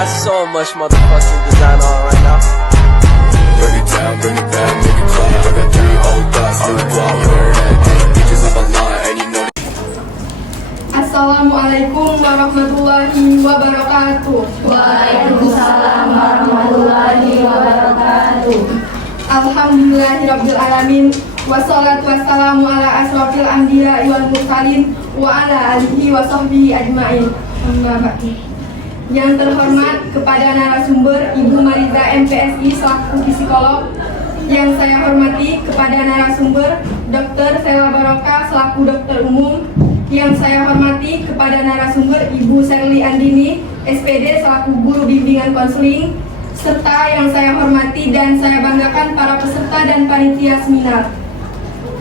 got so much motherfucking design on right now. Bring it down, make it clap. I got 3 old thoughts, new guap, wear that thing. Bitches up online, and you know they Assalamualaikum warahmatullahi wabarakatuh. Waalaikumsalam warahmatullahi wabarakatuh. Alhamdulillahirabbil alamin. Wassalatu wassalamu ala asrofil anbiya wal mursalin wa ala alihi wa sahbihi ajmain. Amma ba'du. Yang terhormat kepada narasumber Ibu Mariza MPSI selaku psikolog. Yang saya hormati kepada narasumber Dr. Sela Barokah selaku dokter umum. Yang saya hormati kepada narasumber Ibu Sherly Andini, SPD selaku guru bimbingan konseling, serta yang saya hormati dan saya banggakan para peserta dan panitia seminar.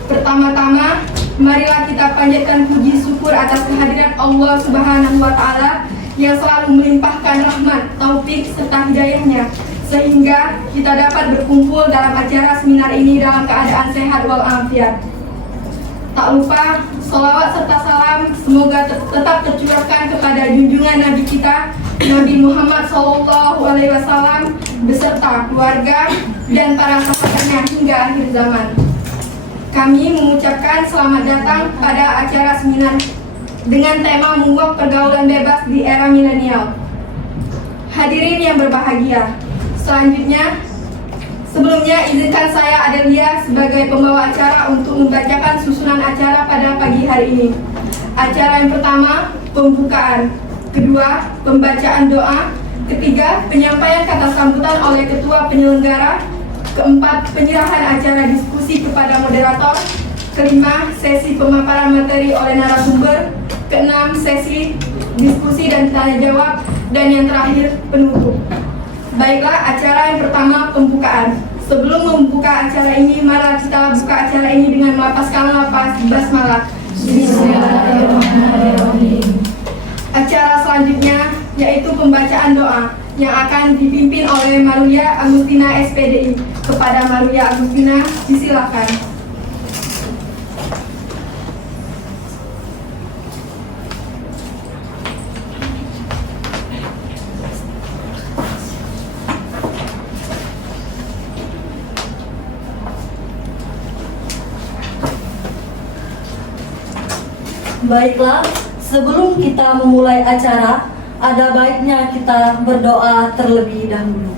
Pertama-tama, marilah kita panjatkan puji syukur atas kehadiran Allah Subhanahu wa Ta'ala yang selalu melimpahkan rahmat, taufik serta hidayahnya, sehingga kita dapat berkumpul dalam acara seminar ini dalam keadaan sehat walafiat. Tak lupa, sholawat serta salam semoga tetap tercurahkan kepada junjungan Nabi kita, Nabi Muhammad SAW, beserta keluarga dan para sahabatnya hingga akhir zaman. Kami mengucapkan selamat datang pada acara seminar dengan tema menguak pergaulan bebas di era milenial. Hadirin yang berbahagia, sebelumnya izinkan saya Adelia sebagai pembawa acara untuk membacakan susunan acara pada pagi hari ini. Acara yang pertama, pembukaan. Kedua, pembacaan doa. Ketiga, penyampaian kata sambutan oleh ketua penyelenggara. Keempat, penyerahan acara diskusi kepada moderator. Kelima, sesi pemaparan materi oleh narasumber. Keenam, sesi diskusi dan tanya jawab. Dan yang terakhir, penutup. Baiklah, acara yang pertama, pembukaan. Sebelum membuka acara ini, mari kita buka acara ini dengan melapaskan lapas basmalah. Bismillahirrahmanirrahim. Acara selanjutnya yaitu pembacaan doa yang akan dipimpin oleh Marulia Agustina SPDI. Kepada Marulia Agustina, disilakan. Baiklah, sebelum kita memulai acara, ada baiknya kita berdoa terlebih dahulu.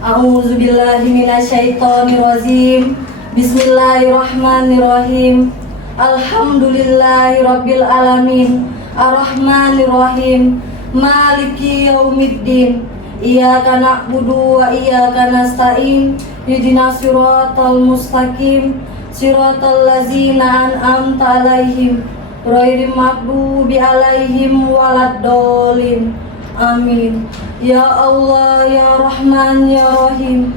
A'udzubillahi minasyaitonirrajim. Bismillahirrahmanirrahim. Alhamdulillahirabbil alamin. Arrahmanirrahim. Maliki yaumiddin. Iyyaka na'budu wa iyyaka nasta'in. Ihdinas siratal mustaqim. Siratal ladzina an'amta 'alaihim ghairil maghdubi 'alaihim waladdallin. Amin. Ya Allah, ya Rahman, ya Rahim,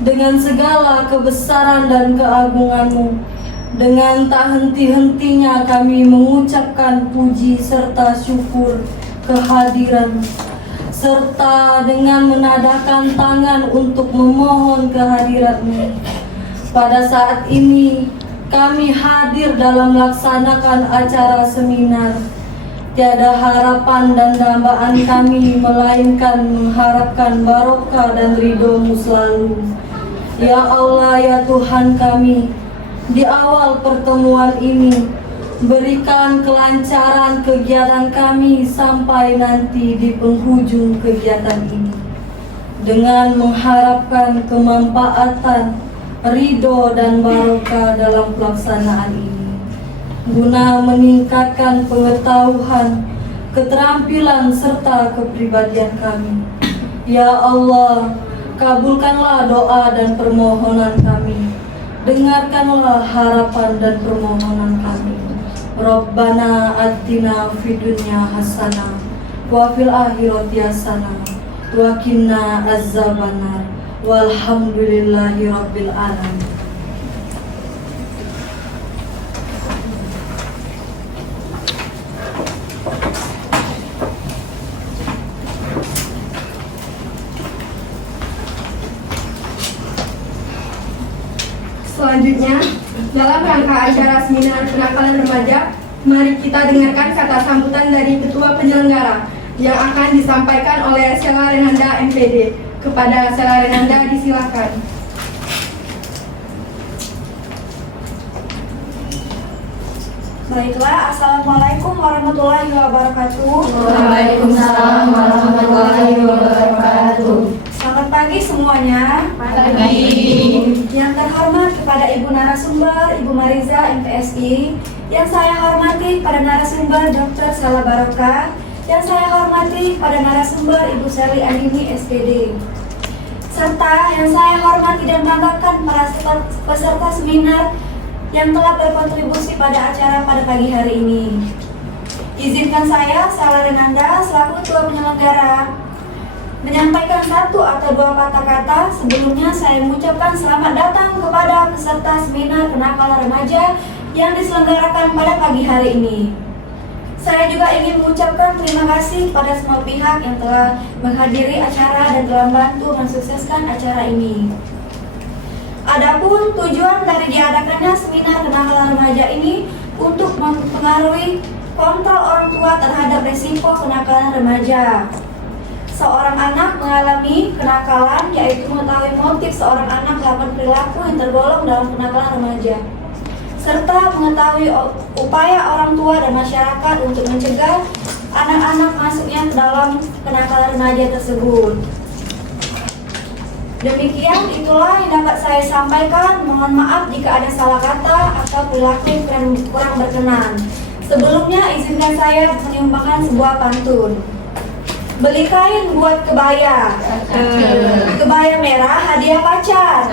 dengan segala kebesaran dan keagungan-Mu, dengan tak henti-hentinya kami mengucapkan puji serta syukur kehadiran-Mu, serta dengan menadahkan tangan untuk memohon kehadiran-Mu. Pada saat ini kami hadir dalam melaksanakan acara seminar. Tiada harapan dan dambaan kami melainkan mengharapkan barokah dan ridho-Mu selalu. Ya Allah, ya Tuhan kami, di awal pertemuan ini berikan kelancaran kegiatan kami sampai nanti di penghujung kegiatan ini, dengan mengharapkan kemanfaatan, ridho dan barokah dalam pelaksanaan ini, guna meningkatkan pengetahuan, keterampilan serta kepribadian kami. Ya Allah, kabulkanlah doa dan permohonan kami, dengarkanlah harapan dan permohonan kami. Rabbana atina fid dunya hasanah wa fil akhirati hasanah wa qina azzabannar. Walhamdulillahi rabbil alamin. Selanjutnya, dalam rangka acara seminar kenakalan remaja, mari kita dengarkan kata sambutan dari ketua penyelenggara yang akan disampaikan oleh Sela Renanda MPD. Kepada Sela Renanda disilakan. Baiklah, Assalamualaikum warahmatullahi wabarakatuh. Waalaikumsalam warahmatullahi wabarakatuh. Selamat pagi semuanya. Yang terhormat kepada Ibu narasumber, Ibu Mariza MPSI. Yang saya hormati pada narasumber Dr. Sela Barokah. Yang saya hormati pada narasumber Ibu Seli Andini SPD. Serta yang saya hormati dan banggakan para peserta seminar yang telah berkontribusi pada acara pada pagi hari ini. Izinkan saya, Sela Renanda, selaku Ketua Penyelenggara, menyampaikan satu atau dua kata-kata. Sebelumnya saya mengucapkan selamat datang kepada peserta seminar kenakalan remaja yang diselenggarakan pada pagi hari ini. Saya juga ingin mengucapkan terima kasih kepada semua pihak yang telah menghadiri acara dan telah membantu mensukseskan acara ini. Adapun tujuan dari diadakannya seminar kenakalan remaja ini untuk mempengaruhi kontrol orang tua terhadap risiko kenakalan remaja. Seorang anak mengalami kenakalan yaitu mengetahui motif seorang anak melakukan perilaku yang tergolong dalam kenakalan remaja, serta mengetahui upaya orang tua dan masyarakat untuk mencegah anak-anak masuknya ke dalam kenakalan remaja tersebut. Demikian itulah yang dapat saya sampaikan. Mohon maaf jika ada salah kata atau perilaku yang kurang berkenan. Sebelumnya izinkan saya menyumbangkan sebuah pantun. Beli kain buat kebaya, kebaya merah hadiah pacar.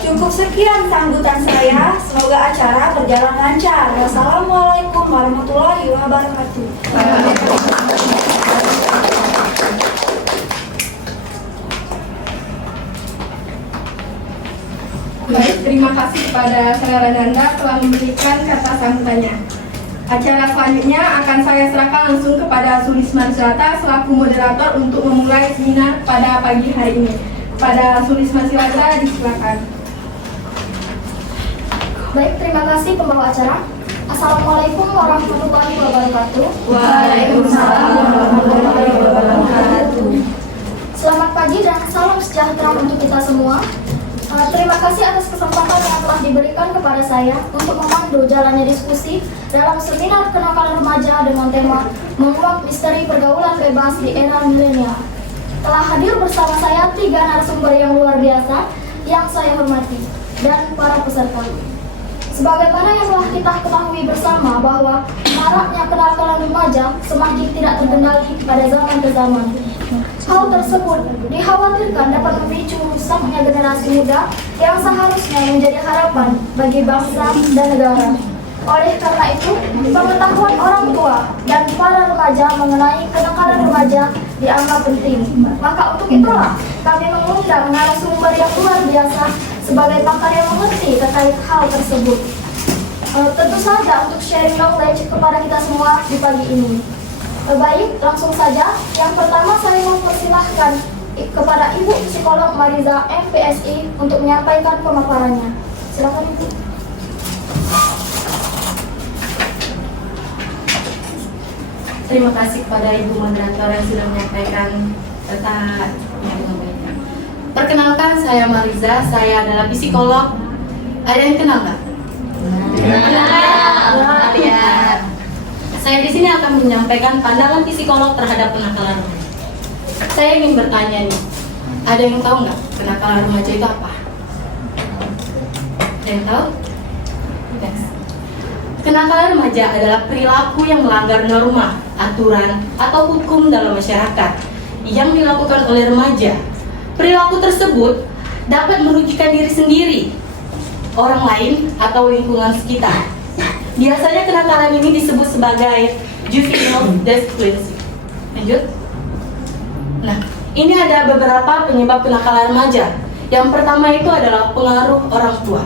Cukup sekian sambutan saya. Semoga acara berjalan lancar. Wassalamualaikum warahmatullahi wabarakatuh. Baik, terima kasih kepada Sela Renanda telah memberikan kata sambutannya. Acara selanjutnya akan saya serahkan langsung kepada Sulisman Silata selaku moderator untuk memulai seminar pada pagi hari ini. Pada Sulisman Silata disilakan. Baik, terima kasih pembawa acara. Assalamualaikum warahmatullahi wabarakatuh. Waalaikumsalam warahmatullahi wabarakatuh. Selamat pagi dan salam sejahtera untuk kita semua. Terima kasih atas kesempatan yang telah diberikan kepada saya untuk memandu jalannya diskusi dalam seminar kenakalan remaja dengan tema menguak misteri pergaulan bebas di era milenial. Telah hadir bersama saya 3 narasumber yang luar biasa yang saya hormati dan para peserta. Sebagaimana yang telah kita ketahui bersama bahwa maraknya kenakalan remaja semakin tidak terkendali pada zaman ke zaman. Hal tersebut dikhawatirkan dapat memicu rusaknya generasi muda yang seharusnya menjadi harapan bagi bangsa dan negara. Oleh karena itu, pengetahuan orang tua dan para remaja mengenai kenakalan remaja dianggap penting. Maka untuk itulah kami mengundang narasumber yang luar biasa sebagai pakar yang mengerti terkait hal tersebut. Tentu saja untuk sharing knowledge kepada kita semua di pagi ini. Baik, langsung saja. Yang pertama saya mempersilahkan kepada Ibu Psikolog Mariza MPSI untuk menyampaikan pemaparannya. Silakan Ibu. Terima kasih kepada Ibu Moderator yang sudah menyampaikan serta yang menyampaikan. Perkenalkan, saya Mariza, saya adalah psikolog. Ada yang kenal nggak? Lihat. Saya di sini akan menyampaikan pandangan psikolog terhadap kenakalan remaja. Saya ingin bertanya nih, ada yang tahu nggak kenakalan remaja itu apa? Ada yang tahu? Yes. Kenakalan remaja adalah perilaku yang melanggar norma, aturan, atau hukum dalam masyarakat yang dilakukan oleh remaja. Perilaku tersebut dapat merugikan diri sendiri, orang lain, atau lingkungan sekitar. Biasanya kenakalan ini disebut sebagai juvenile delinquency. Lanjut. Nah, ini ada beberapa penyebab kenakalan remaja. Yang pertama itu adalah pengaruh orang tua.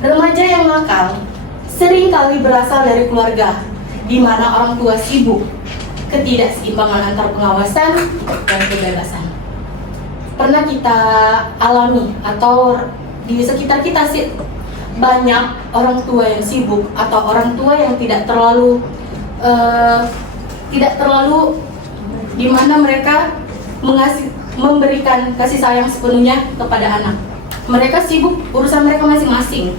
Remaja yang nakal seringkali berasal dari keluarga di mana orang tua sibuk, ketidakseimbangan antar pengawasan dan kebebasan. Pernah kita alami atau di sekitar kita sih banyak orang tua yang sibuk atau orang tua yang tidak terlalu tidak terlalu di mana mereka memberikan kasih sayang sepenuhnya kepada anak. Mereka sibuk urusan mereka masing-masing.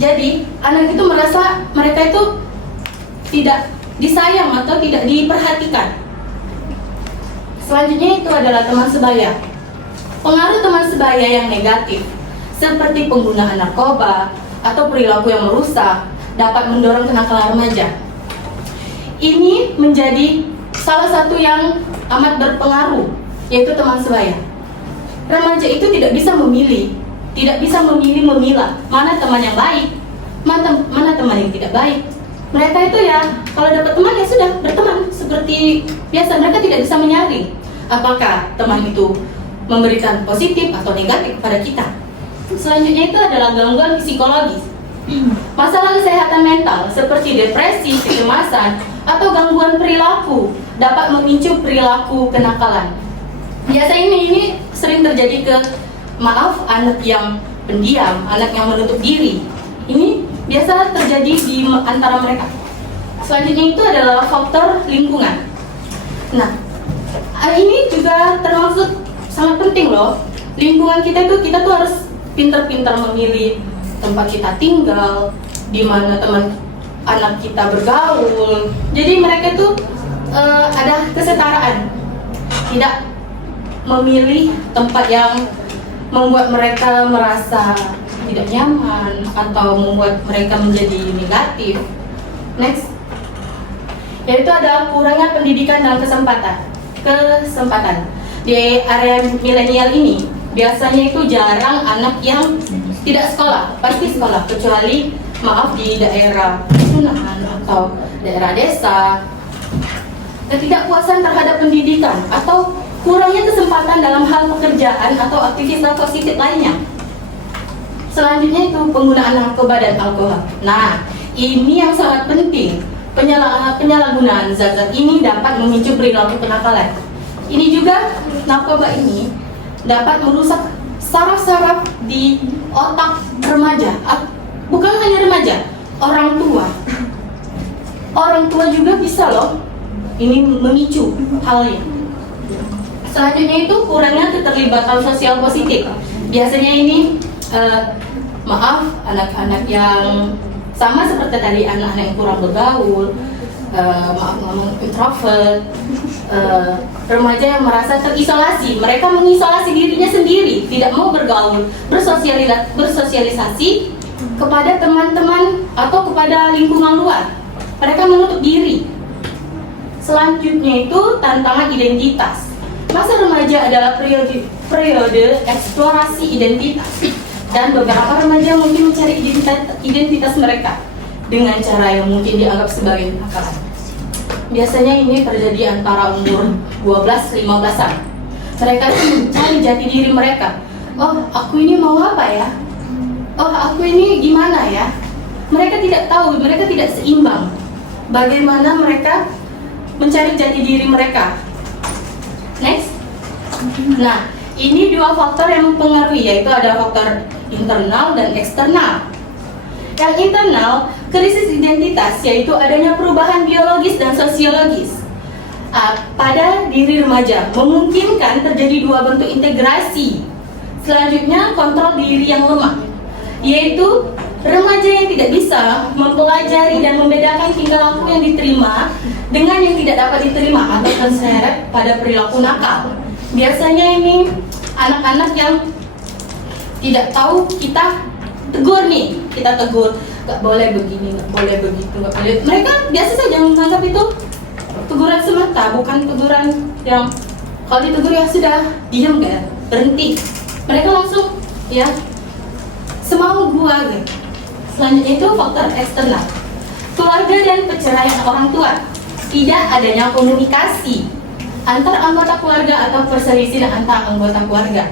Jadi anak itu merasa mereka itu tidak disayang atau tidak diperhatikan. Selanjutnya itu adalah teman sebaya. Pengaruh teman sebaya yang negatif seperti penggunaan narkoba atau perilaku yang merusak dapat mendorong kenakalan remaja. Ini menjadi salah satu yang amat berpengaruh, yaitu teman sebaya. Remaja itu tidak bisa memilih, memilah mana teman yang baik, mana teman yang tidak baik. Mereka itu ya kalau dapat teman ya sudah berteman seperti biasa. Mereka tidak bisa menyaring apakah teman itu memberikan positif atau negatif kepada kita. Selanjutnya itu adalah gangguan psikologis. Masalah kesehatan mental seperti depresi, kecemasan, atau gangguan perilaku dapat memicu perilaku kenakalan. Biasanya ini sering terjadi ke anak yang pendiam, anak yang menutup diri. Ini biasa terjadi di antara mereka. Selanjutnya itu adalah faktor lingkungan. Nah, ini juga termasuk sangat penting loh. Lingkungan kita tuh harus pintar-pintar memilih tempat kita tinggal, di mana teman anak kita bergaul. Jadi mereka tuh ada kesetaraan, tidak memilih tempat yang membuat mereka merasa tidak nyaman atau membuat mereka menjadi negatif. Next, yaitu ada kurangnya pendidikan dan kesempatan. Di area milenial ini biasanya itu jarang anak yang tidak sekolah, pasti sekolah, kecuali di daerah pesunahan atau daerah desa. Ketidakpuasan terhadap pendidikan atau kurangnya kesempatan dalam hal pekerjaan atau aktivitas positif lainnya. Selanjutnya itu penggunaan narkoba dan alkohol. Nah, ini yang sangat penting. Penyalahgunaan zat-zat ini dapat memicu perilaku kenakalan. Ini juga narkoba ini dapat merusak saraf-saraf di otak remaja. Bukan hanya remaja, orang tua. Orang tua juga bisa loh ini memicu halnya. Selanjutnya itu kurangnya keterlibatan sosial positif. Biasanya ini anak-anak yang sama seperti tadi, anak-anak yang kurang bergaul, introvert, remaja yang merasa terisolasi. Mereka mengisolasi dirinya sendiri, tidak mau bergaul, bersosialisasi kepada teman-teman atau kepada lingkungan luar. Mereka menutup diri. Selanjutnya itu tantangan identitas. Masa remaja adalah periode eksplorasi identitas, dan beberapa remaja mungkin mencari identitas mereka dengan cara yang mungkin dianggap sebagai kenakalan. Biasanya ini terjadi antara umur 12-15an. Mereka mencari jati diri mereka. Oh, aku ini mau apa ya? Oh, aku ini gimana ya? Mereka tidak tahu, mereka tidak seimbang. Bagaimana mereka mencari jati diri mereka? Next. Nah, ini dua faktor yang mempengaruhi, yaitu ada faktor internal dan eksternal. Yang internal, krisis identitas, yaitu adanya perubahan biologis dan sosiologis pada diri remaja, memungkinkan terjadi dua bentuk integrasi. Selanjutnya, kontrol diri yang lemah, yaitu remaja yang tidak bisa mempelajari dan membedakan tingkah laku yang diterima dengan yang tidak dapat diterima atau terseret pada perilaku nakal. Biasanya ini anak-anak yang tidak tahu, kita tegur nih, kita tegur, gak boleh begini, gak boleh begitu, gak boleh. Mereka biasa saja menganggap itu teguran semata, bukan teguran yang kalau ditegur ya sudah, diam gak, berhenti. Mereka langsung ya semau gua gitu. Selanjutnya itu faktor eksternal, keluarga dan perceraian orang tua. Tidak adanya komunikasi antar anggota keluarga atau perselisihan antar anggota keluarga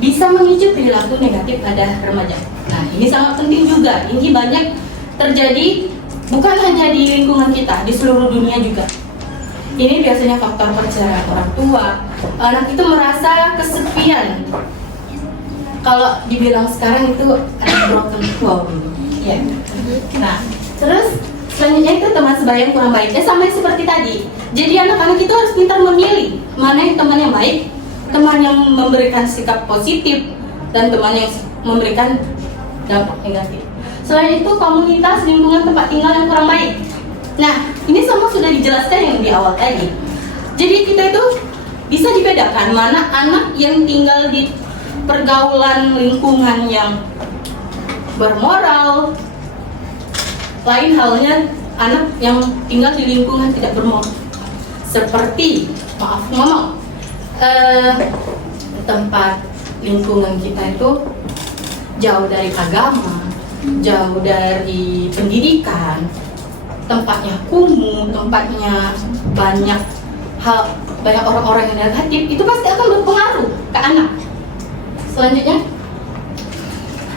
bisa memicu perilaku negatif pada remaja. Nah, ini sangat penting juga. Ini banyak terjadi bukan hanya di lingkungan kita, di seluruh dunia juga. Ini biasanya faktor perceraian orang tua. Anak itu merasa kesepian. Kalau dibilang sekarang itu ada broken home. Ya. Nah, terus Selanjutnya itu teman sebaya yang kurang baik. Sama seperti tadi. Jadi anak-anak itu harus pintar memilih mana yang teman yang baik, teman yang memberikan sikap positif, dan teman yang memberikan dampak negatif. Selain itu, komunitas lingkungan tempat tinggal yang kurang baik. Nah, ini semua sudah dijelaskan yang di awal tadi. Jadi kita itu bisa dibedakan mana anak yang tinggal di pergaulan lingkungan yang bermoral, lain halnya anak yang tinggal di lingkungan tidak bermoral. Seperti, maaf ngomong, tempat lingkungan kita itu jauh dari agama, jauh dari pendidikan, tempatnya kumuh, tempatnya banyak orang-orang yang negatif, itu pasti akan berpengaruh ke anak. Selanjutnya,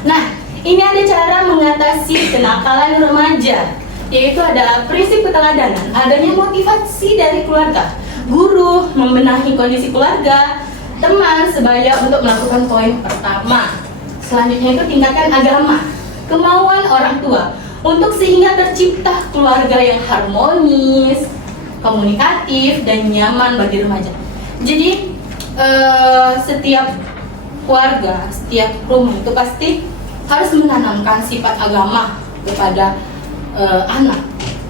nah ini ada cara mengatasi kenakalan remaja, yaitu ada prinsip keteladanan, adanya motivasi dari keluarga, guru membenahi kondisi keluarga, teman sebaya untuk melakukan poin pertama. Selanjutnya itu tingkatkan agama, kemauan orang tua untuk sehingga tercipta keluarga yang harmonis, komunikatif, dan nyaman bagi remaja. Jadi setiap keluarga, setiap rumah itu pasti harus menanamkan sifat agama kepada anak.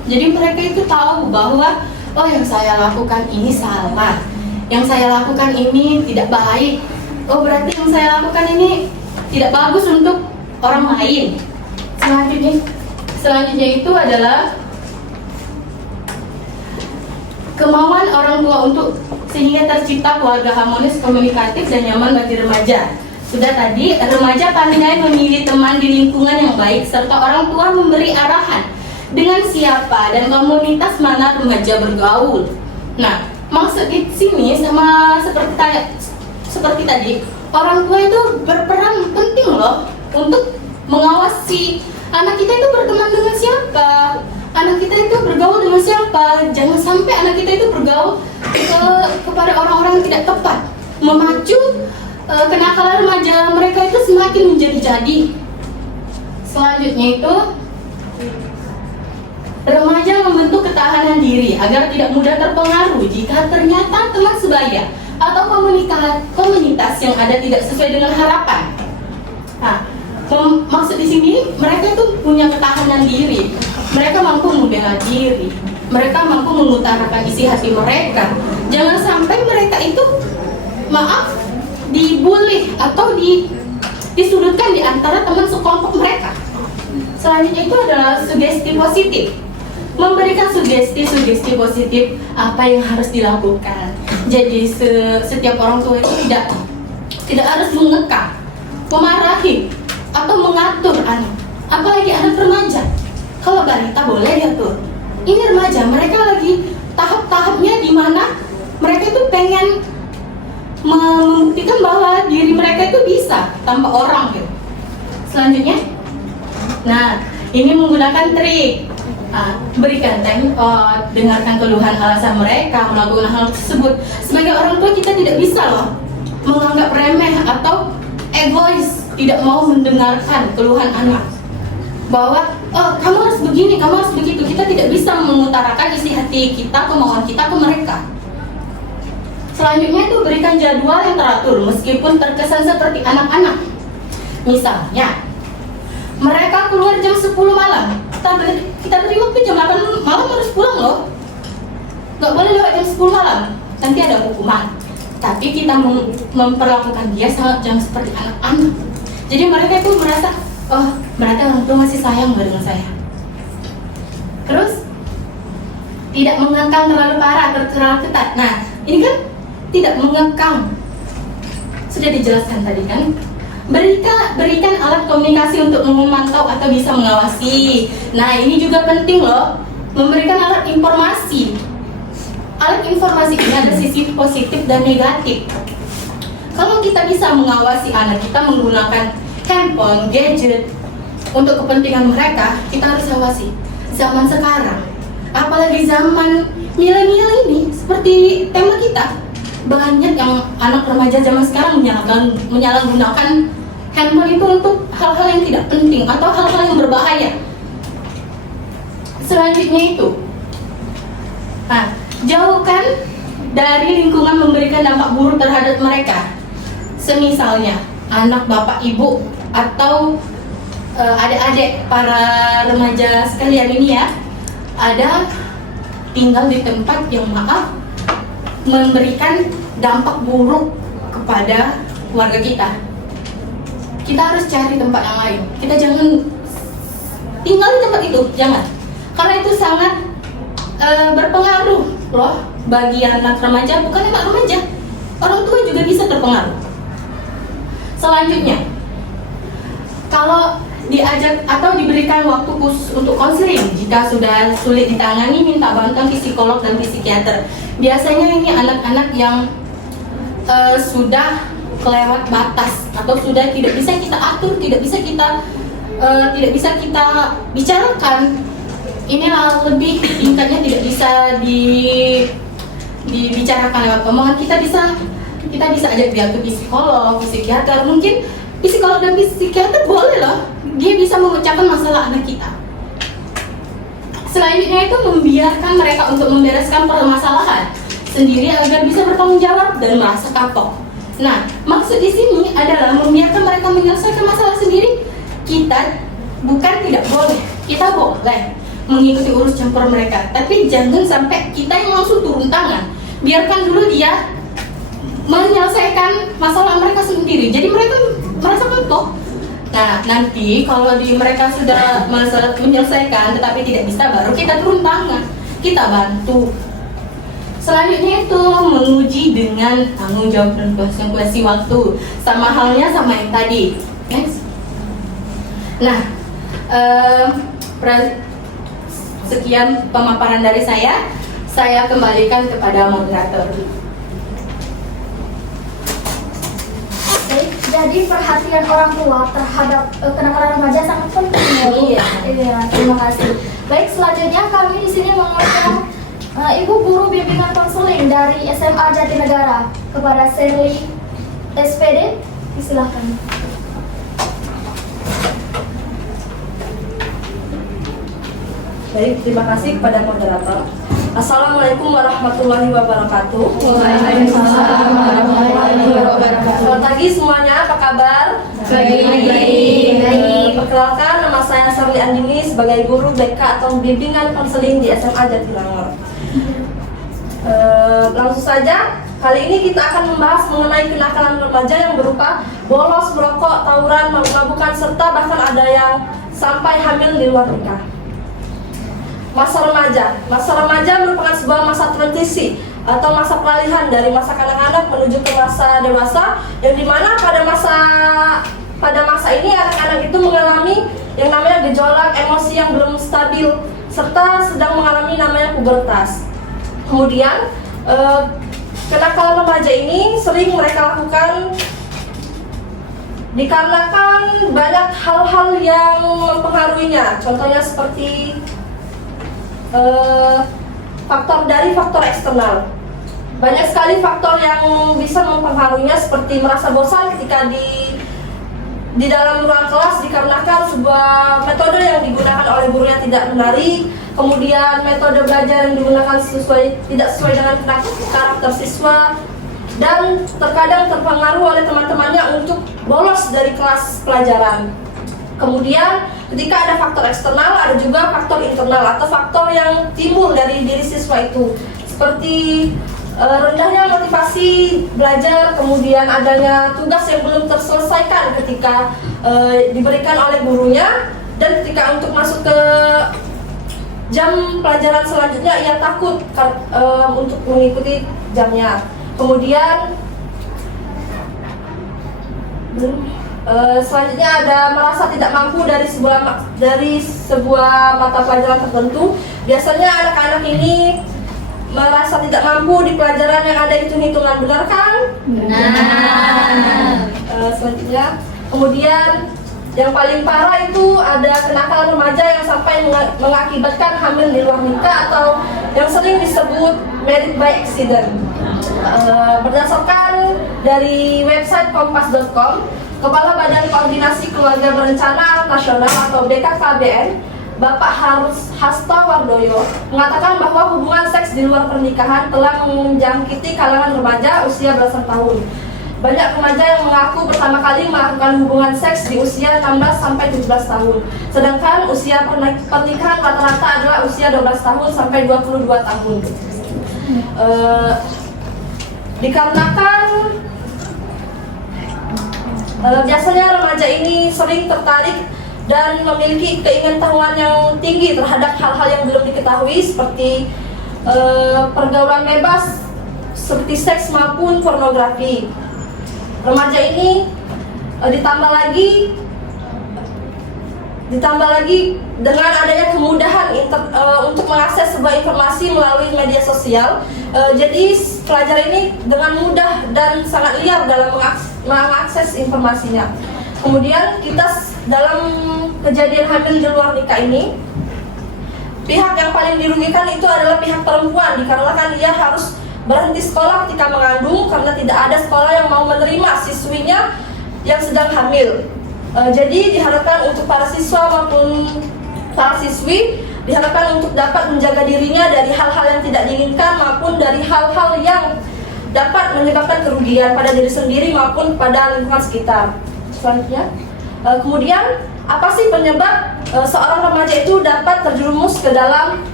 Jadi mereka itu tahu bahwa oh yang saya lakukan ini salah, yang saya lakukan ini tidak baik. Oh berarti yang saya lakukan ini tidak bagus untuk orang lain. Selanjutnya itu adalah kemauan orang tua untuk sehingga tercipta keluarga harmonis, komunikatif, dan nyaman bagi remaja. Sudah tadi, remaja pandai memilih teman di lingkungan yang baik serta orang tua memberi arahan dengan siapa dan komunitas mana remaja bergaul. Nah, maksud di sini sama seperti tadi, orang tua itu berperan penting loh untuk mengawasi anak kita itu berteman dengan siapa, anak kita itu bergaul dengan siapa. Jangan sampai anak kita itu bergaul kepada orang-orang yang tidak tepat, memacu kenakalan remaja mereka itu semakin menjadi-jadi. Selanjutnya itu remaja membentuk ketahanan diri agar tidak mudah terpengaruh jika ternyata teman sebaya atau komunitas yang ada tidak sesuai dengan harapan. Nah, maksud di sini mereka itu punya ketahanan diri, mereka mampu membela diri, mereka mampu mengutarakan isi hati mereka. Jangan sampai mereka itu dibully atau disudutkan di antara teman sekelompok mereka. Selanjutnya itu adalah sugesti positif, memberikan sugesti positif apa yang harus dilakukan. Jadi setiap orang tua itu tidak harus mengekang, memarahi, atau mengatur anak, apalagi anak remaja. Kalau balita boleh diatur, ini remaja, mereka lagi tahap-tahapnya di mana mereka itu pengen membuktikan bahwa diri mereka itu bisa tanpa orang gitu. Selanjutnya, nah ini menggunakan trik. Berikan time out, dengarkan keluhan alasan mereka melakukan hal tersebut. Sebagai orang tua kita tidak bisa loh menganggap remeh atau egois, tidak mau mendengarkan keluhan anak bahwa kamu harus begini, kamu harus begitu. Kita tidak bisa mengutarakan isi hati kita, kemauan kita ke mereka. Selanjutnya itu berikan jadwal yang teratur meskipun terkesan seperti anak-anak. Misalnya mereka keluar jam 10 malam, kita beri waktu jam 8 malam harus pulang loh. Gak boleh lewat jam 10 malam, nanti ada hukuman. Tapi kita memperlakukan dia jangan seperti anak-anak. Jadi mereka itu merasa, oh berarti orang tua masih sayang dengan saya. Terus tidak mengekang terlalu parah atau terlalu ketat. Nah ini kan tidak mengekang, sudah dijelaskan tadi kan. Berikan alat komunikasi untuk memantau atau bisa mengawasi. Nah ini juga penting loh, memberikan alat informasi. Alat informasi ini ada sisi positif dan negatif. Kalau kita bisa mengawasi anak kita menggunakan handphone, gadget untuk kepentingan mereka, kita harus awasi. Zaman sekarang, apalagi zaman milenial ini, seperti tema kita, banyak yang anak remaja zaman sekarang menyalahgunakan handphone itu untuk hal-hal yang tidak penting atau hal-hal yang berbahaya. Selanjutnya itu, jauhkan dari lingkungan memberikan dampak buruk terhadap mereka. Semisalnya anak bapak ibu atau adik-adik para remaja sekalian ini ya, ada tinggal di tempat yang memberikan dampak buruk kepada keluarga kita. Kita harus cari tempat yang lain. Kita jangan tinggal di tempat itu, jangan. Karena itu sangat berpengaruh loh bagi anak remaja, bukan anak remaja. Orang tua juga bisa terpengaruh. Selanjutnya, kalau diajak atau diberikan waktu khusus untuk konseling jika sudah sulit ditangani, minta bantuan psikolog dan psikiater. Biasanya ini anak-anak yang sudah kelewat batas atau sudah tidak bisa kita atur, tidak bisa kita bicarakan. Inilah lebih tingkatnya tidak bisa dibicarakan lewat omongan. Kita bisa ajak dia ke psikolog, psikiater. Mungkin psikolog dan psikiater boleh loh, dia bisa memecahkan masalah anak kita. Selanjutnya itu membiarkan mereka untuk membereskan permasalahan sendiri agar bisa bertanggung jawab dan merasa kapok. Nah, maksud di sini adalah membiarkan mereka menyelesaikan masalah sendiri. Kita bukan tidak boleh, kita boleh mengikuti urus campur mereka, tapi jangan sampai kita yang langsung turun tangan. Biarkan dulu dia menyelesaikan masalah mereka sendiri, jadi mereka merasa kapok. Nah, nanti kalau mereka sudah menyelesaikan tetapi tidak bisa, baru kita turun tangan, kita bantu. Selanjutnya itu menguji dengan tanggung jawab dan konsekuensi waktu, sama halnya sama yang tadi. Next. Nah, sekian pemaparan dari saya kembalikan kepada moderator. Jadi perhatian orang tua terhadap kenakalan remaja sangat penting ya, Bu. Iya, terima kasih. Baik, selanjutnya kami di sini mengundang Ibu Guru Bimbingan Konseling dari SMA Jatinegara kepada Shirley SPD. Silakan. Baik, terima kasih kepada moderator. Assalamualaikum warahmatullahi wabarakatuh. Waalaikumsalam warahmatullahi wabarakatuh. Selamat pagi semuanya, apa kabar? Baik. Perkenalkan, nama saya Shirley Andini sebagai guru BK atau Bimbingan Konseling di SMA Jatinangor. Langsung saja, kali ini kita akan membahas mengenai kenakalan remaja yang berupa bolos, merokok, tawuran, mabuk-mabukan, serta bahkan ada yang sampai hamil di luar nikah. Masa remaja merupakan sebuah masa transisi atau masa peralihan dari masa kanak-kanak menuju ke masa dewasa, yang dimana pada masa ini anak-anak itu mengalami yang namanya gejolak emosi yang belum stabil serta sedang mengalami namanya pubertas. Kemudian kenakalan remaja ini sering mereka lakukan dikarenakan banyak hal-hal yang mempengaruhinya. Contohnya seperti faktor eksternal. Banyak sekali faktor yang bisa mempengaruhinya, seperti merasa bosan ketika di dalam ruang kelas dikarenakan sebuah metode yang digunakan oleh gurunya tidak menarik, kemudian metode belajar yang digunakan tidak sesuai dengan karakter siswa, dan terkadang terpengaruh oleh teman-temannya untuk bolos dari kelas pelajaran. Kemudian ketika ada faktor eksternal, ada juga faktor internal atau faktor yang timbul dari diri siswa itu, seperti rendahnya motivasi belajar, kemudian adanya tugas yang belum terselesaikan ketika diberikan oleh gurunya, dan ketika untuk masuk ke jam pelajaran selanjutnya ia takut untuk mengikuti jamnya. Kemudian selanjutnya ada merasa tidak mampu dari sebuah mata pelajaran tertentu. Biasanya anak-anak ini merasa tidak mampu di pelajaran yang ada hitung-hitungan, benar kan? Benar. Selanjutnya, kemudian yang paling parah itu ada kenakalan remaja yang sampai mengakibatkan hamil di luar nikah atau yang sering disebut married by accident. Berdasarkan dari website kompas.com, Kepala Badan Koordinasi Keluarga Berencana Nasional atau BKKBN Bapak Hasta Wardoyo mengatakan bahwa hubungan seks di luar pernikahan telah menjangkiti kalangan remaja usia belasan tahun. Banyak remaja yang mengaku pertama kali melakukan hubungan seks di usia 16 sampai 17 tahun. Sedangkan usia pernikahan rata-rata adalah usia 12 tahun sampai 22 tahun. Dikarenakan biasanya remaja ini sering tertarik dan memiliki keingintahuan yang tinggi terhadap hal-hal yang belum diketahui seperti pergaulan bebas seperti seks maupun pornografi. Remaja ini ditambah lagi dengan adanya kemudahan untuk mengakses sebuah informasi melalui media sosial. Jadi pelajar ini dengan mudah dan sangat liar dalam mengakses informasinya. Kemudian kita dalam kejadian hamil di luar nikah ini, pihak yang paling dirugikan itu adalah pihak perempuan, dikarenakan ia harus berhenti sekolah ketika mengandung karena tidak ada sekolah yang mau menerima siswinya yang sedang hamil. Jadi diharapkan untuk para siswa maupun para siswi diharapkan untuk dapat menjaga dirinya dari hal-hal yang tidak diinginkan maupun dari hal-hal yang dapat menyebabkan kerugian pada diri sendiri maupun pada lingkungan sekitar. Selanjutnya, kemudian apa sih penyebab seorang remaja itu dapat terjerumus ke dalam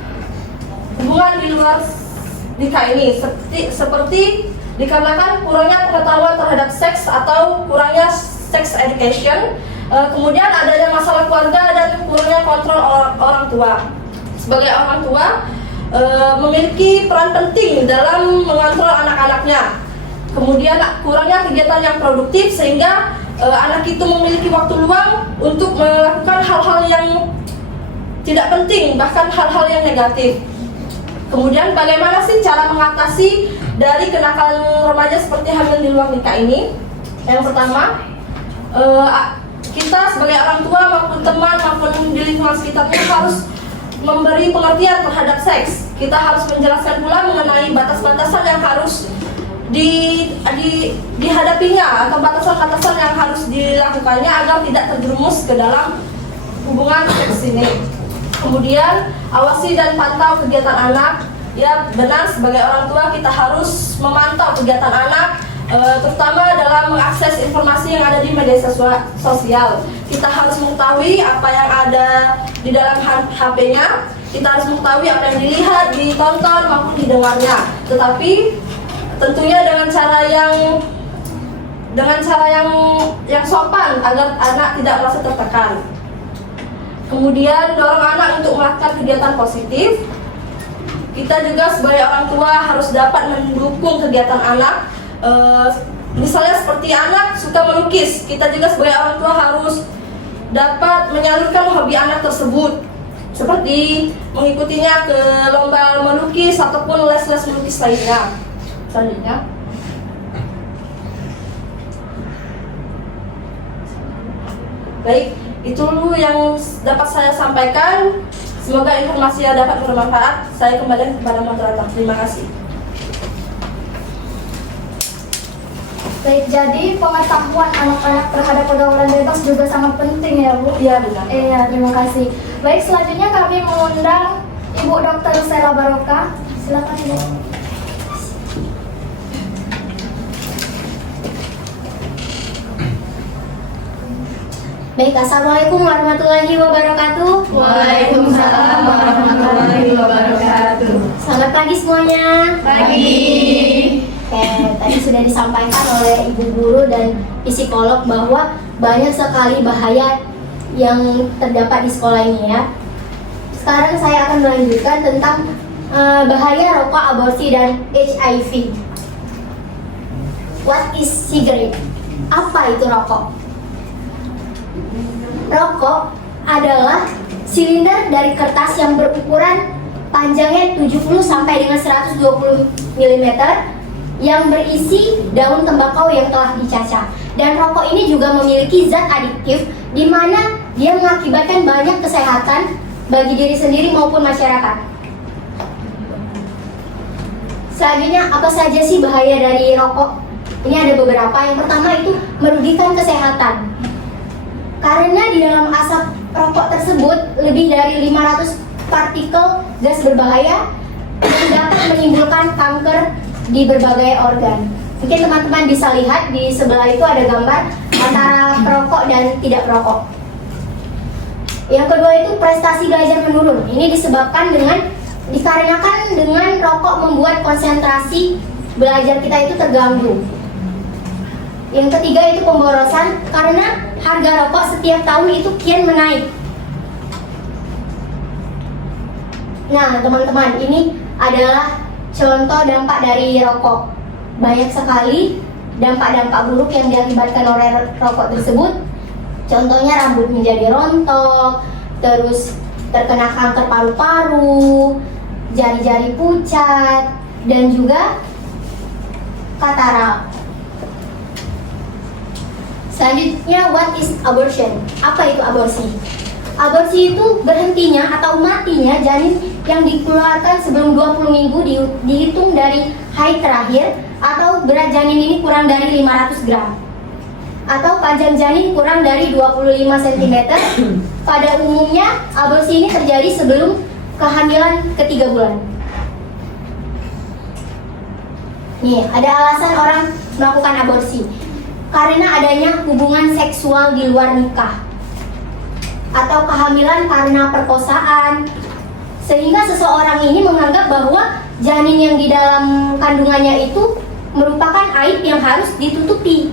hubungan di luar nikah ini? Seperti dikarenakan kurangnya pengetahuan terhadap seks atau kurangnya sex education, kemudian adanya masalah keluarga dan kurangnya kontrol orang tua. Sebagai orang tua memiliki peran penting dalam mengontrol anak-anaknya. Kemudian kurangnya kegiatan yang produktif sehingga anak itu memiliki waktu luang untuk melakukan hal-hal yang tidak penting, bahkan hal-hal yang negatif. Kemudian bagaimana sih cara mengatasi dari kenakalan remaja seperti hamil di luar nikah ini? Yang pertama, kita sebagai orang tua maupun teman maupun di lingkungan sekitarnya harus memberi pengertian terhadap seks. Kita harus menjelaskan pula mengenai batas-batasan yang harus dihadapinya atau batasan-batasan yang harus dilakukannya agar tidak terjerumus ke dalam hubungan seks ini. Kemudian awasi dan pantau kegiatan anak. Ya benar, sebagai orang tua kita harus memantau kegiatan anak, terutama dalam mengakses informasi yang ada di media sosial. Kita harus mengetahui apa yang ada di dalam HP-nya. Kita harus mengetahui apa yang dilihat, ditonton maupun didengarnya. Tetapi tentunya dengan cara yang sopan agar anak tidak merasa tertekan. Kemudian dorong anak untuk melakukan kegiatan positif. Kita juga sebagai orang tua harus dapat mendukung kegiatan anak. Misalnya seperti anak suka melukis, kita juga sebagai orang tua harus dapat menyalurkan hobi anak tersebut, seperti mengikutinya ke lomba melukis ataupun les-les melukis lainnya. Selanjutnya, baik, itu dulu yang dapat saya sampaikan. Semoga informasi yang dapat bermanfaat. Saya kembali kepada moderator. Terima kasih. Baik, jadi pengetahuan anak-anak terhadap pergaulan bebas juga sangat penting ya Bu? Iya benar. Iya, terima kasih. Baik, selanjutnya kami mengundang Ibu Dr. Sela Barokah. Silakan Ibu. Baik, Assalamualaikum warahmatullahi wabarakatuh. Waalaikumsalam warahmatullahi wabarakatuh. Selamat pagi semuanya. Pagi. Oke, tadi sudah disampaikan oleh Ibu Guru dan psikolog bahwa banyak sekali bahaya yang terdapat di sekolah ini ya. Sekarang saya akan melanjutkan tentang bahaya rokok, aborsi, dan HIV. What is cigarette? Apa itu rokok? Rokok adalah silinder dari kertas yang berukuran panjangnya 70 sampai dengan 120 mm yang berisi daun tembakau yang telah dicacah. Dan rokok ini juga memiliki zat adiktif di mana dia mengakibatkan banyak kesehatan bagi diri sendiri maupun masyarakat. Selanjutnya, apa saja sih bahaya dari rokok? Ini ada beberapa. Yang pertama itu merugikan kesehatan. Karena di dalam asap rokok tersebut lebih dari 500 partikel gas berbahaya yang dapat menimbulkan kanker di berbagai organ. Mungkin teman-teman bisa lihat di sebelah itu ada gambar antara perokok dan tidak perokok. Yang kedua itu prestasi belajar menurun. Ini disebabkan dikarenakan dengan rokok membuat konsentrasi belajar kita itu terganggu. Yang ketiga itu pemborosan, karena harga rokok setiap tahun itu kian menaik. Nah, teman-teman, ini adalah contoh dampak dari rokok. Banyak sekali dampak-dampak buruk yang diakibatkan oleh rokok tersebut. Contohnya rambut menjadi rontok, terus terkena kanker paru-paru, jari-jari pucat, dan juga katarak. Selanjutnya, what is abortion? Apa itu aborsi? Aborsi itu berhentinya atau matinya janin yang dikeluarkan sebelum 20 minggu dihitung dari haid terakhir, atau berat janin ini kurang dari 500 gram, atau panjang janin kurang dari 25 cm. Pada umumnya, aborsi ini terjadi sebelum kehamilan ke-3 bulan. Nih, ada alasan orang melakukan aborsi. Karena adanya hubungan seksual di luar nikah, atau kehamilan karena perkosaan, sehingga seseorang ini menganggap bahwa janin yang di dalam kandungannya itu merupakan aib yang harus ditutupi.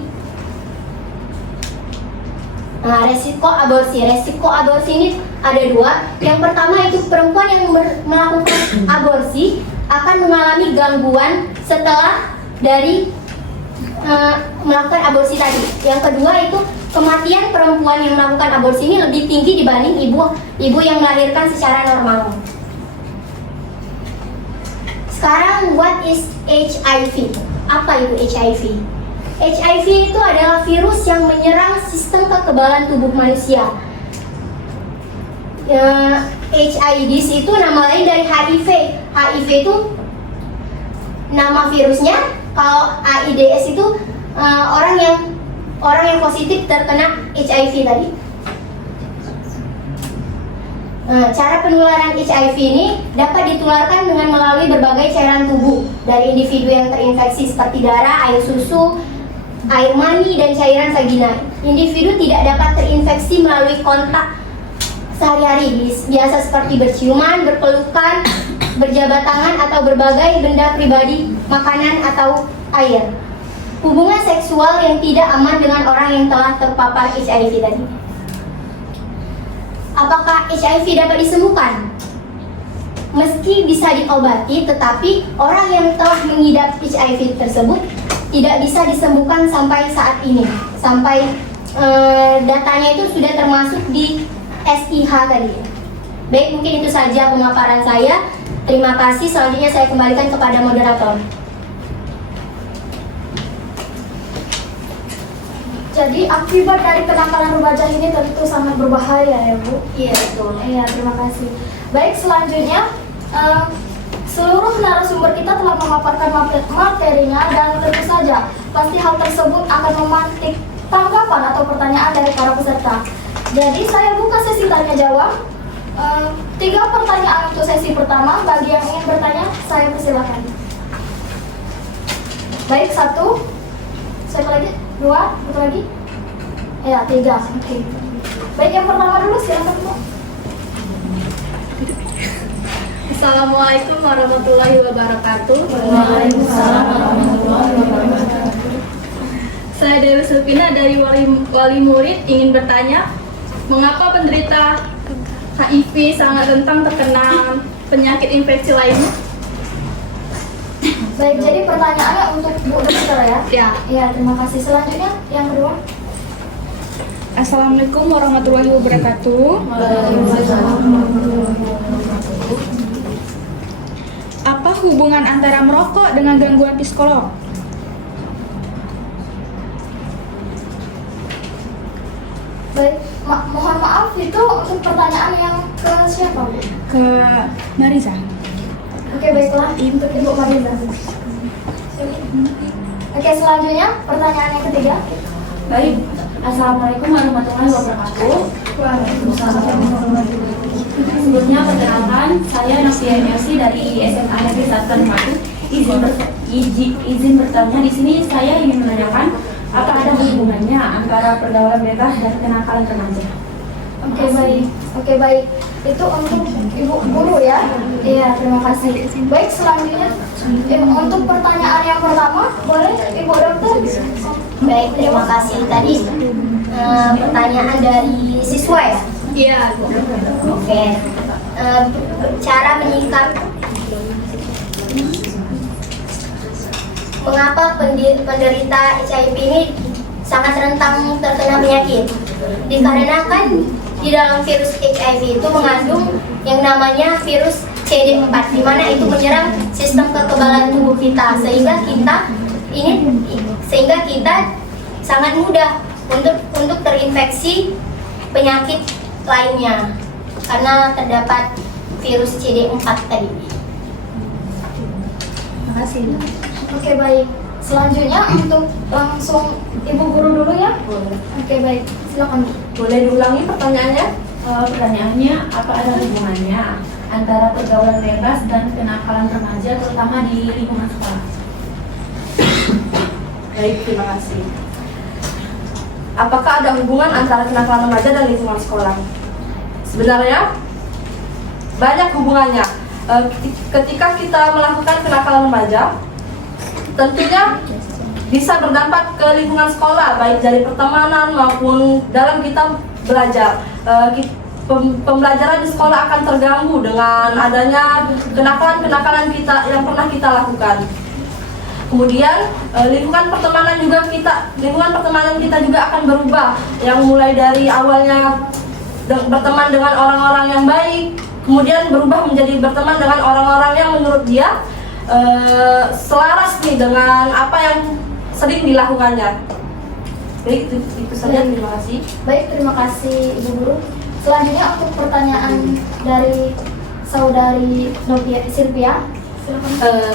Nah, resiko aborsi ini ada dua. Yang pertama itu perempuan yang melakukan aborsi akan mengalami gangguan setelah dari melakukan aborsi tadi. Yang kedua itu kematian perempuan yang melakukan aborsi ini lebih tinggi dibanding ibu yang melahirkan secara normal. Sekarang, what is HIV? Apa itu HIV? HIV itu adalah virus yang menyerang sistem kekebalan tubuh manusia. AIDS itu nama lain dari HIV. HIV itu nama virusnya. Kalau AIDS itu orang yang positif terkena HIV tadi. Cara penularan HIV ini dapat ditularkan dengan melalui berbagai cairan tubuh dari individu yang terinfeksi seperti darah, air susu, air mani, dan cairan vagina. Individu tidak dapat terinfeksi melalui kontak sehari-hari, biasa seperti berciuman, berpelukan, berjabat tangan, atau berbagai benda pribadi, makanan, atau air. Hubungan seksual yang tidak aman dengan orang yang telah terpapar HIV tadi. Apakah HIV dapat disembuhkan? Meski bisa diobati, tetapi orang yang telah mengidap HIV tersebut tidak bisa disembuhkan sampai saat ini. Sampai datanya itu sudah termasuk di SIH tadi. Baik, mungkin itu saja pemaparan saya. Terima kasih. Selanjutnya saya kembalikan kepada moderator. Jadi akibat dari kenakalan remaja ini tentu sangat berbahaya ya Bu. Iya, betul. Iya, terima kasih. Baik, selanjutnya seluruh narasumber kita telah memaparkan materinya, dan tentu saja pasti hal tersebut akan memantik tanggapan atau pertanyaan dari para peserta. Jadi saya buka sesi tanya jawab. 3 pertanyaan untuk sesi pertama. Bagi yang ingin bertanya, saya persilakan. Baik, 1. Siapa lagi? 2, satu lagi? Ya, 3. Oke. Baik, yang pertama dulu, silakan Bu. Assalamualaikum warahmatullahi wabarakatuh. Waalaikumsalam warahmatullahi wabarakatuh. Saya Dewi Sulpina dari wali murid ingin bertanya, mengapa penderita HIV sangat rentan terkena penyakit infeksi lainnya? Baik, jadi pertanyaannya untuk Bu Dokter ya? Ya. Ya, terima kasih. Selanjutnya, yang kedua. Assalamualaikum warahmatullahi wabarakatuh. Apa hubungan antara merokok dengan gangguan psikolog? Baik, mohon maaf, itu untuk pertanyaan yang ke siapa Bu? Ke Mariza. Oke, baiklah, untuk Ibu Mariza. Oke, selanjutnya pertanyaan yang ketiga. Baik, Assalamualaikum warahmatullahi wabarakatuh. Sebelumnya perkenalkan, saya Novia Mercy dari SMA Negeri 1 Matu. Izin bertanya di sini saya ingin menanyakan apa ada hubungannya antara pergaulan bebas dan kenakalan remaja? Oke baik. Itu untuk Ibu Guru ya. Iya, terima kasih. Baik, selanjutnya untuk pertanyaan yang pertama, boleh Ibu Dokter? Baik, terima kasih. Tadi pertanyaan dari siswa ya? Iya. Oke. Cara menyikapi mengapa penderita HIV ini sangat rentan terkena penyakit? Dikarenakan di dalam virus HIV itu mengandung yang namanya virus CD4, di mana itu menyerang sistem kekebalan tubuh kita, sehingga kita sangat mudah untuk terinfeksi penyakit lainnya karena terdapat virus CD4 tadi. Terima kasih. Oke baik. Selanjutnya untuk langsung Ibu Guru dulu ya. Oke baik. Silakan. Boleh diulangi pertanyaannya? Pertanyaannya, apa ada hubungannya antara pergaulan bebas dan kenakalan remaja, terutama di lingkungan sekolah? Baik, terima kasih. Apakah ada hubungan antara kenakalan remaja dan lingkungan sekolah? Sebenarnya banyak hubungannya. Ketika kita melakukan kenakalan remaja, tentunya bisa berdampak ke lingkungan sekolah, baik dari pertemanan maupun dalam kita belajar. Pembelajaran di sekolah akan terganggu dengan adanya kenakalan-kenakalan kita yang pernah kita lakukan. Kemudian lingkungan pertemanan kita juga akan berubah, yang mulai dari awalnya berteman dengan orang-orang yang baik, kemudian berubah menjadi berteman dengan orang-orang yang menurut dia selaras nih dengan apa yang sering dilakukannya. Baik, itu saja. Terima kasih. Baik, terima kasih Ibu Guru. Selanjutnya untuk pertanyaan dari Saudari Novia Silvia.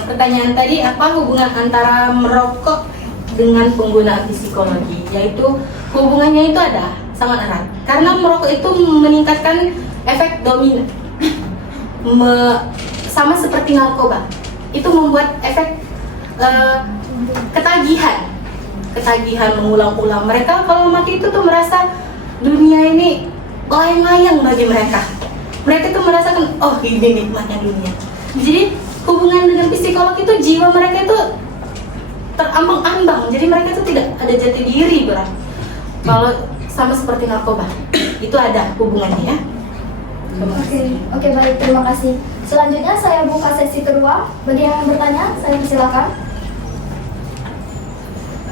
Pertanyaan tadi, apa hubungan antara merokok dengan penggunaan psikologi? Yaitu hubungannya itu ada sangat erat, karena merokok itu meningkatkan efek dominan, sama seperti narkoba. Itu membuat efek ketagihan mengulang-ulang. Mereka kalau mati itu tuh merasa dunia ini layang-layang bagi mereka. Mereka tuh merasakan, oh ini nikmatnya dunia. Jadi hubungan dengan psikolog itu jiwa mereka itu terambang-ambang. Jadi mereka tuh tidak ada jati diri, berat. Kalau sama seperti narkoba, itu ada hubungannya ya. Oke baik, terima kasih. Selanjutnya saya buka sesi kedua. Bagi yang bertanya, saya persilakan.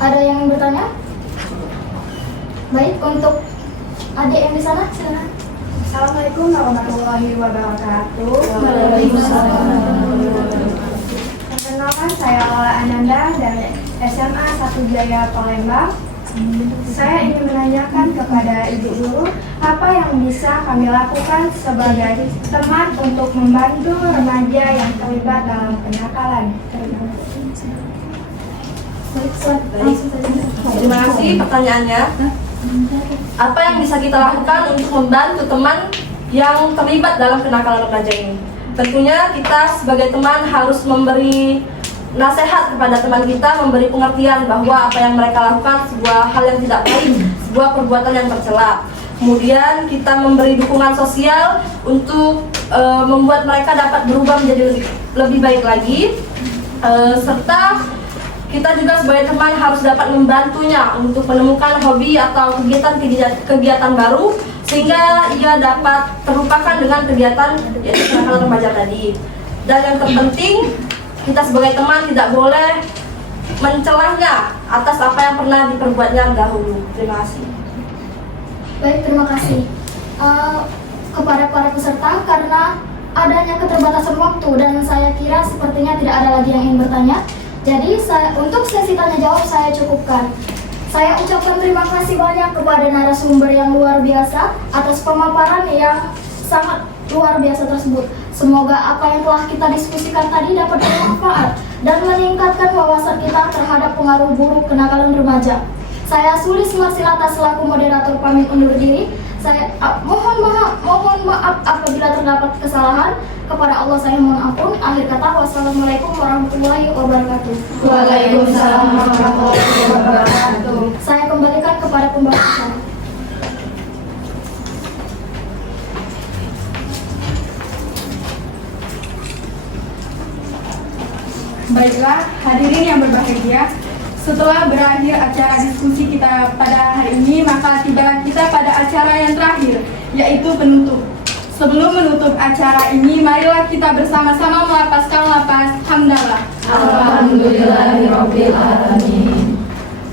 Ada yang bertanya? Baik, untuk adik yang di sana, silakan. Assalamualaikum warahmatullahi wabarakatuh. Waalaikumsalam. Perkenalkan, saya Lola Ananda dari SMA 1 Jaya Palembang. Saya ingin menanyakan kepada Ibu Guru, apa yang bisa kami lakukan sebagai teman untuk membantu remaja yang terlibat dalam kenakalan. Terima kasih pertanyaannya. Apa yang bisa kita lakukan untuk membantu teman yang terlibat dalam kenakalan remaja ini? Tentunya kita sebagai teman harus memberi nasihat kepada teman kita, memberi pengertian bahwa apa yang mereka lakukan sebuah hal yang tidak baik, sebuah perbuatan yang tercela. Kemudian kita memberi dukungan sosial untuk membuat mereka dapat berubah menjadi lebih baik lagi, serta kita juga sebagai teman harus dapat membantunya untuk menemukan hobi atau kegiatan baru sehingga ia dapat terlupakan dengan kegiatan yaitu kenakalan remaja tadi. Dan yang terpenting, kita sebagai teman tidak boleh mencelahnya atas apa yang pernah diperbuatnya dahulu. Terima kasih. Baik, terima kasih kepada para peserta. Karena adanya keterbatasan waktu dan saya kira sepertinya tidak ada lagi yang ingin bertanya, jadi untuk sesi tanya jawab saya cukupkan. Saya ucapkan terima kasih banyak kepada narasumber yang luar biasa atas pemaparan yang sangat luar biasa tersebut. Semoga apa yang telah kita diskusikan tadi dapat bermanfaat dan meningkatkan wawasan kita terhadap pengaruh buruk kenakalan remaja. Saya Sulis Marsilata selaku moderator pamit undur diri. Saya mohon maaf apabila terdapat kesalahan. Kepada Allah saya mohon ampun. Akhir kata, wassalamualaikum warahmatullahi wabarakatuh. Waalaikumsalam warahmatullahi wabarakatuh. Saya kembalikan kepada pembawa acara. Baiklah, hadirin yang berbahagia, setelah berakhir acara diskusi kita pada hari ini, maka tiba kita pada acara yang terakhir, yaitu penutup. Sebelum menutup acara ini, marilah kita bersama-sama melapaskan lapas hamdalah. Alhamdulillahirabbil alamin.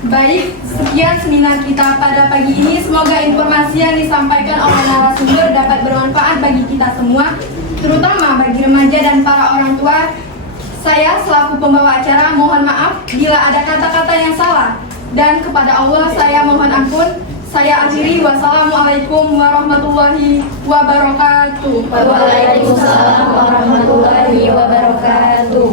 Baik, sekian seminar kita pada pagi ini. Semoga informasi yang disampaikan oleh narasumber dapat bermanfaat bagi kita semua, terutama bagi remaja dan para orang tua. Saya selaku pembawa acara mohon maaf bila ada kata-kata yang salah, dan kepada Allah saya mohon ampun. Saya akhiri, wassalamualaikum warahmatullahi wabarakatuh. Waalaikumsalam warahmatullahi wabarakatuh.